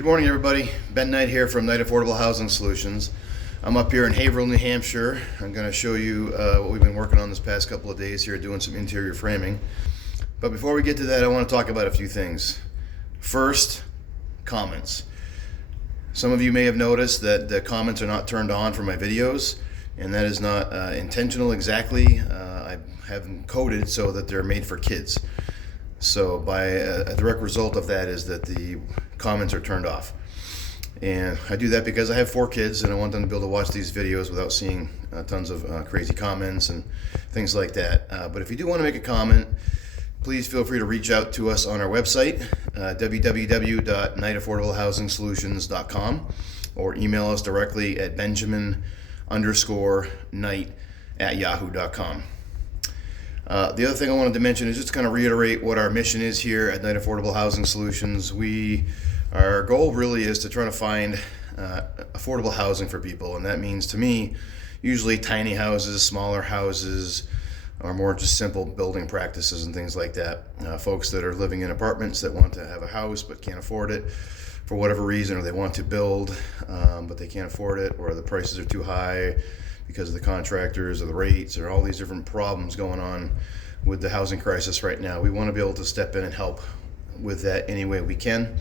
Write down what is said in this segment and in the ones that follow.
Good morning, everybody. Ben Knight here from Knight Affordable Housing Solutions. I'm up here in Haverhill, New Hampshire. I'm going to show you what we've been working on this past couple of days here, doing some interior framing. But before we get to that, I want to talk about a few things. First, comments. Some of you may have noticed that the comments are not turned on for my videos, and that is not intentional exactly. I have them coded so that they're made for kids. So by a direct result of that is that the comments are turned off. And I do that because I have 4 kids and I want them to be able to watch these videos without seeing tons of crazy comments and things like that. But if you do want to make a comment, please feel free to reach out to us on our website, www.knightaffordablehousingsolutions.com, or email us directly at benjamin_knight@yahoo.com. The other thing I wanted to mention is just to kind of reiterate what our mission is here at Knight Affordable Housing Solutions. Our goal really is to try to find affordable housing for people, and that means to me usually tiny houses, smaller houses, or more just simple building practices and things like that. Folks that are living in apartments that want to have a house but can't afford it for whatever reason, or they want to build but they can't afford it, or the prices are too high because of the contractors or the rates or all these different problems going on with the housing crisis right now. We want to be able to step in and help with that any way we can.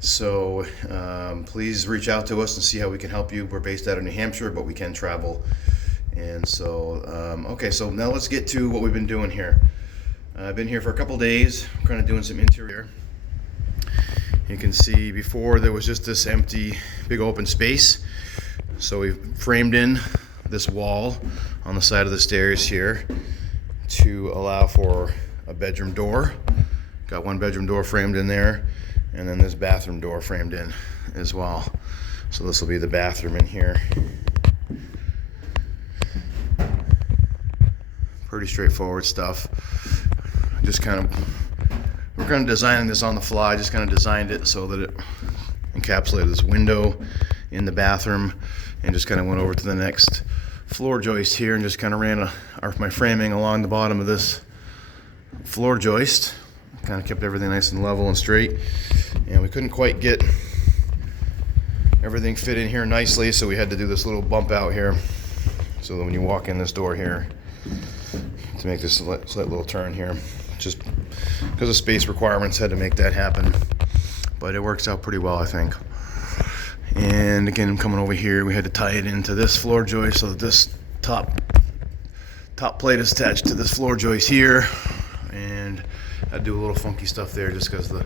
So please reach out to us and see how we can help you. We're based out of New Hampshire, but we can travel. And so, okay, so now let's get to what we've been doing here. I've been here for a couple days, kind of doing some interior. You can see before there was just this empty, big open space. So we've framed in this wall on the side of the stairs here to allow for a bedroom door. Got one bedroom door framed in there, and then this bathroom door framed in as well. So this will be the bathroom in here. Pretty straightforward stuff. We're kind of designing this on the fly, just kind of designed it so that it encapsulated this window in the bathroom, and just kind of went over to the next floor joist here and just kind of ran my framing along the bottom of this floor joist. Kind of kept everything nice and level and straight, and we couldn't quite get everything fit in here nicely, so we had to do this little bump out here so that when you walk in this door here, to make this slight little turn here, just because of space requirements, had to make that happen, but it works out pretty well, I think. And again, coming over here, we had to tie it into this floor joist so that this top plate is attached to this floor joist here, and I do a little funky stuff there just because the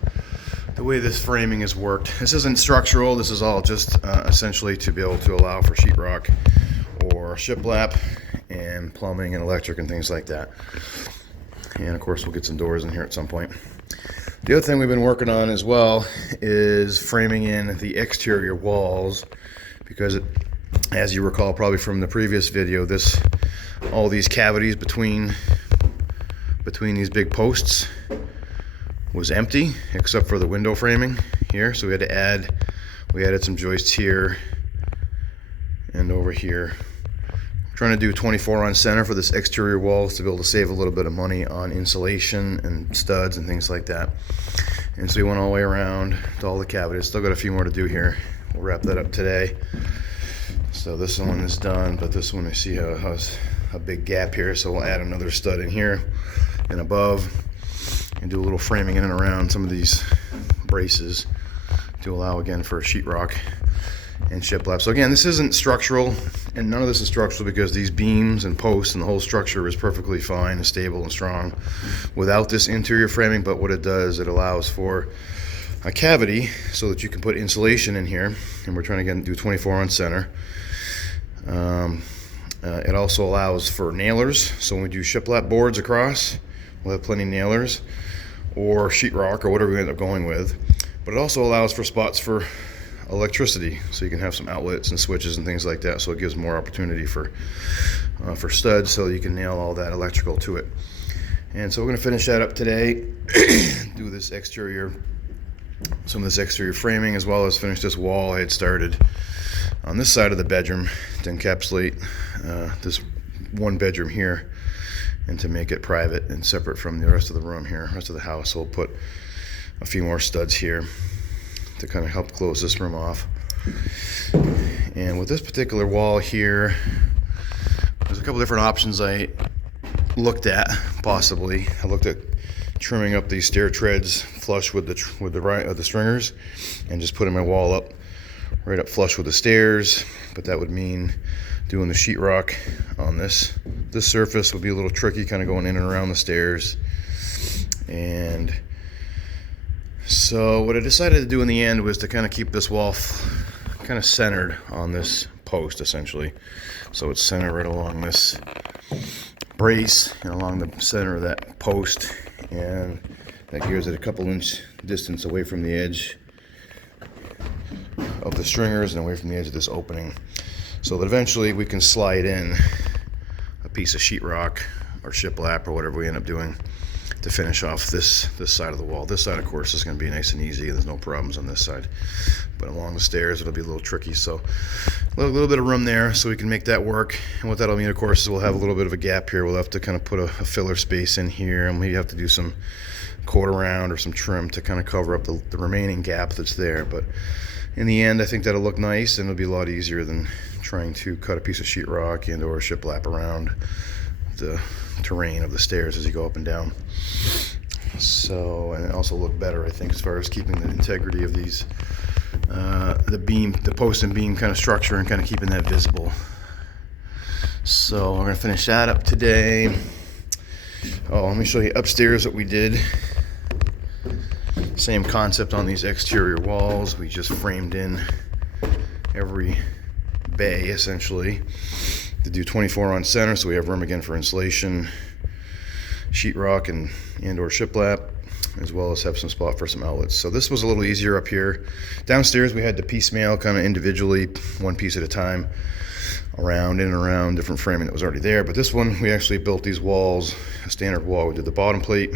way this framing is worked. This isn't structural. This is all just essentially to be able to allow for sheetrock or shiplap and plumbing and electric and things like that. And of course, we'll get some doors in here at some point. The other thing we've been working on as well is framing in the exterior walls, because as you recall probably from the previous video, all these cavities between these big posts was empty except for the window framing here. So we added some joists here and over here. Trying to do 24 on center for this exterior walls to be able to save a little bit of money on insulation and studs and things like that. And so we went all the way around to all the cavities. Still got a few more to do here. We'll wrap that up today. So this one is done, but this one, I see how it has a big gap here, so we'll add another stud in here and above and do a little framing in and around some of these braces to allow again for sheetrock and shiplap. So again, this isn't structural, and none of this is structural because these beams and posts and the whole structure is perfectly fine and stable and strong without this interior framing. But what it does, it allows for a cavity so that you can put insulation in here, and we're trying to again do 24 on center. It also allows for nailers, so when we do shiplap boards across, we'll have plenty of nailers or sheetrock or whatever we end up going with. But it also allows for spots for electricity, so you can have some outlets and switches and things like that, so it gives more opportunity for studs, so you can nail all that electrical to it. And so we're going to finish that up today, do this some of this exterior framing, as well as finish this wall I had started on this side of the bedroom to encapsulate this one bedroom here, and to make it private and separate from the rest of the room here, rest of the house. So we'll put a few more studs here to kind of help close this room off. And with this particular wall here, there's a couple different options I looked at. Possibly I looked at trimming up these stair treads flush with the stringers and just putting my wall up right up flush with the stairs, but that would mean doing the sheetrock on this surface would be a little tricky, kind of going in and around the stairs. And so what I decided to do in the end was to kind of keep this wall kind of centered on this post, essentially. So it's centered right along this brace and along the center of that post, and that gives it a couple inch distance away from the edge of the stringers and away from the edge of this opening, so that eventually we can slide in a piece of sheetrock or shiplap or whatever we end up doing to finish off this side of the wall. This side, of course, is going to be nice and easy. There's no problems on this side, but along the stairs it'll be a little tricky. So a little bit of room there so we can make that work. And what that'll mean, of course, is we'll have a little bit of a gap here. We'll have to kind of put a filler space in here, and we have to do some quarter round or some trim to kind of cover up the remaining gap that's there. But in the end, I think that'll look nice, and it'll be a lot easier than trying to cut a piece of sheetrock and or shiplap around the terrain of the stairs as you go up and down. So, and it also look better, I think, as far as keeping the integrity of these the post and beam kind of structure, and kind of keeping that visible. So we're gonna finish that up today. Oh, let me show you upstairs what we did. Same concept on these exterior walls. We just framed in every bay essentially to do 24 on center, so we have room again for insulation, sheetrock and or shiplap, as well as have some spot for some outlets. So this was a little easier up here. Downstairs we had to piecemeal kind of individually, one piece at a time, around in and around different framing that was already there. But this one, we actually built these walls, a standard wall. We did the bottom plate,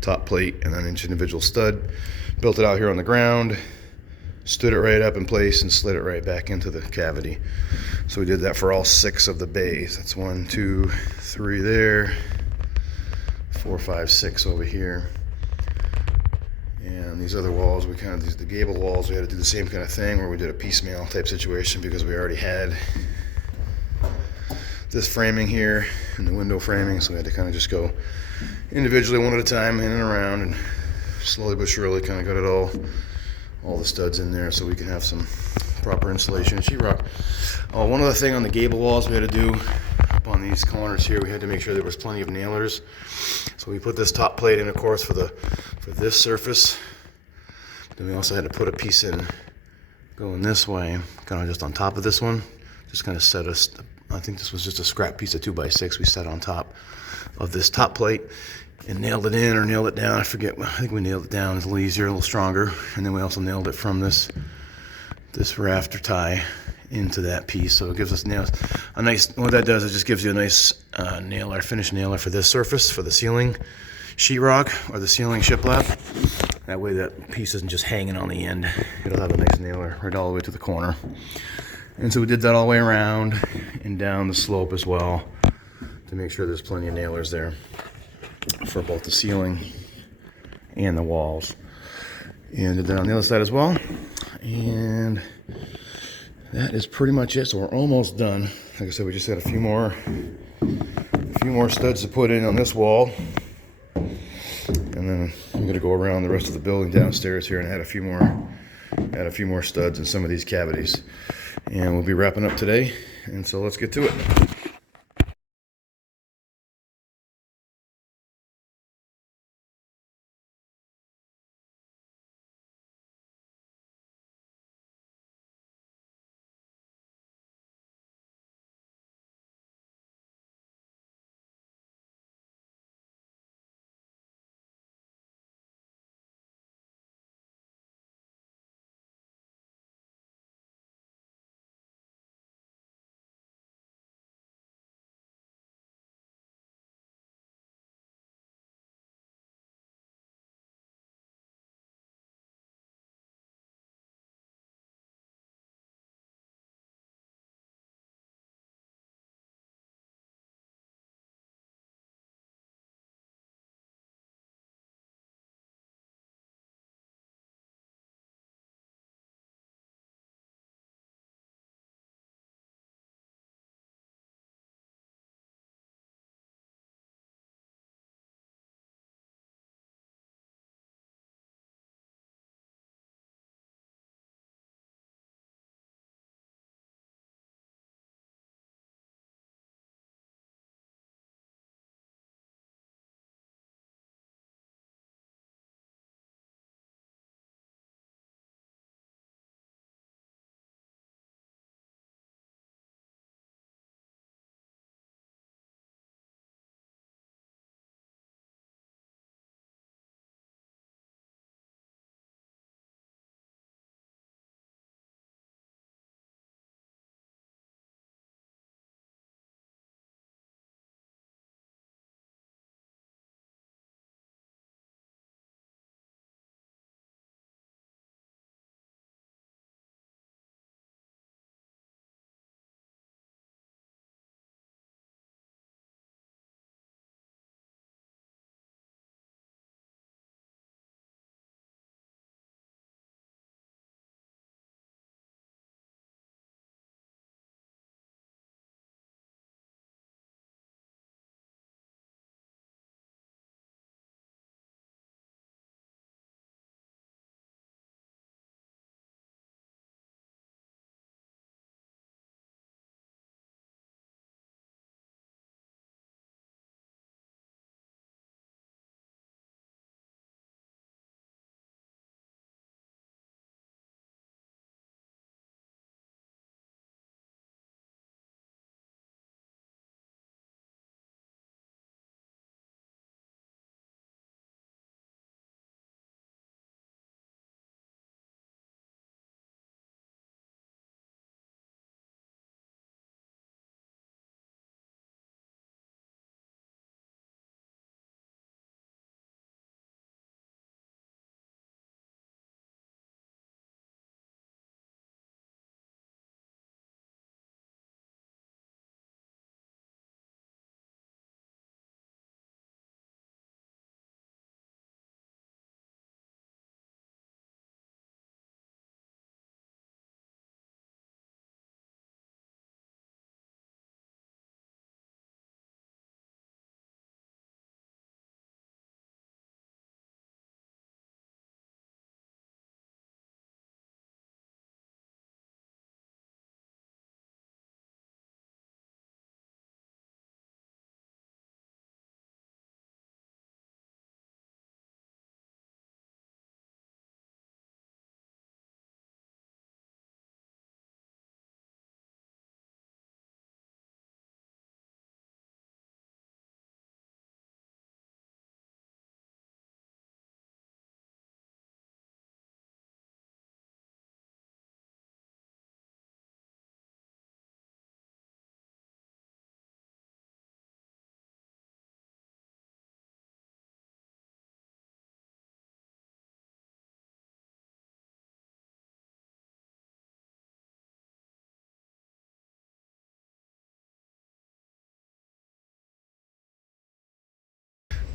top plate, and then each individual stud. Built it out here on the ground, stood it right up in place, and slid it right back into the cavity. So we did that for all 6 of the bays. That's 1, 2, 3 there, 4, 5, 6 over here. And these other walls, we kind of, the gable walls, we had to do the same kind of thing where we did a piecemeal type situation because we already had this framing here and the window framing, so we had to kind of just go individually one at a time in and around, and slowly but surely kind of got it all the studs in there so we can have some proper insulation and sheetrock. Oh, one other thing on the gable walls we had to do up on these corners here, we had to make sure there was plenty of nailers. So we put this top plate in, of course, for this surface. Then we also had to put a piece in going this way, kind of just on top of this one. Just kind of set us, I think this was just a scrap piece of 2x6 we set on top of this top plate and nailed it in or nailed it down. I forget, I think we nailed it down. It's a little easier, a little stronger. And then we also nailed it from this rafter tie into that piece, so it gives us nails. A nice, what that does, it just gives you a nice nailer, finished nailer for this surface, for the ceiling sheetrock or the ceiling shiplap. That way that piece isn't just hanging on the end. It'll have a nice nailer right all the way to the corner. And so we did that all the way around and down the slope as well to make sure there's plenty of nailers there for both the ceiling and the walls. And did that on the other side as well. And that is pretty much it. So we're almost done. Like I said, we just got a few more studs to put in on this wall, and then I'm going to go around the rest of the building downstairs here and add a few more studs in some of these cavities. And we'll be wrapping up today. And so let's get to it.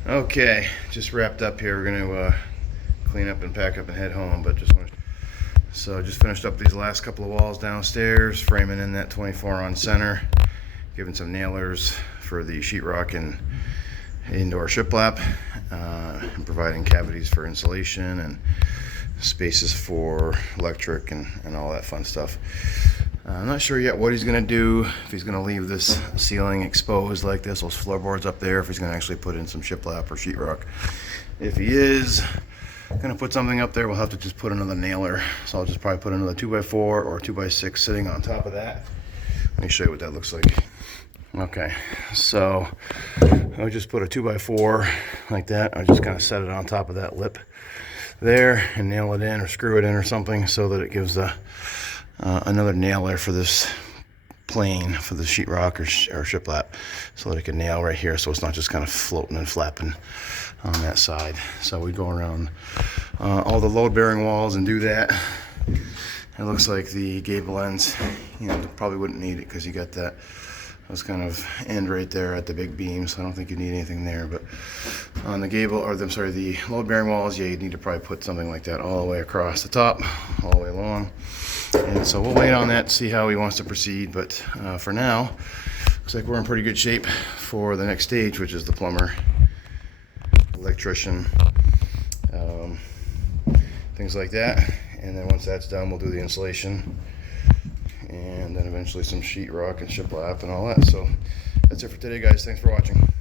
Okay, just wrapped up here. We're gonna clean up and pack up and head home, but just finished up these last couple of walls downstairs, framing in that 24 on center, giving some nailers for the sheetrock and indoor shiplap, and providing cavities for insulation and spaces for electric and all that fun stuff. I'm not sure yet what he's going to do, if he's going to leave this ceiling exposed like this, those floorboards up there, if he's going to actually put in some shiplap or sheetrock. If he is going to put something up there, we'll have to just put another nailer. So I'll just probably put another 2x4 or 2x6 sitting on top of that. Let me show you what that looks like. Okay, so I'll just put a 2x4 like that. I'll just kind of set it on top of that lip there and nail it in or screw it in or something so that it gives another nailer for this plane for the sheetrock or shiplap, so that it can nail right here so it's not just kind of floating and flapping on that side. So we go around all the load bearing walls and do that. It looks like the gable ends, probably wouldn't need it because you got those kind of end right there at the big beam, so I don't think you need anything there. But on the gable, the load bearing walls, yeah, you'd need to probably put something like that all the way across the top, all the way along. And so we'll wait on that to see how he wants to proceed, but for now, looks like we're in pretty good shape for the next stage, which is the plumber, electrician, things like that. And then once that's done, we'll do the insulation, and then eventually some sheetrock and shiplap and all that. So that's it for today, guys. Thanks for watching.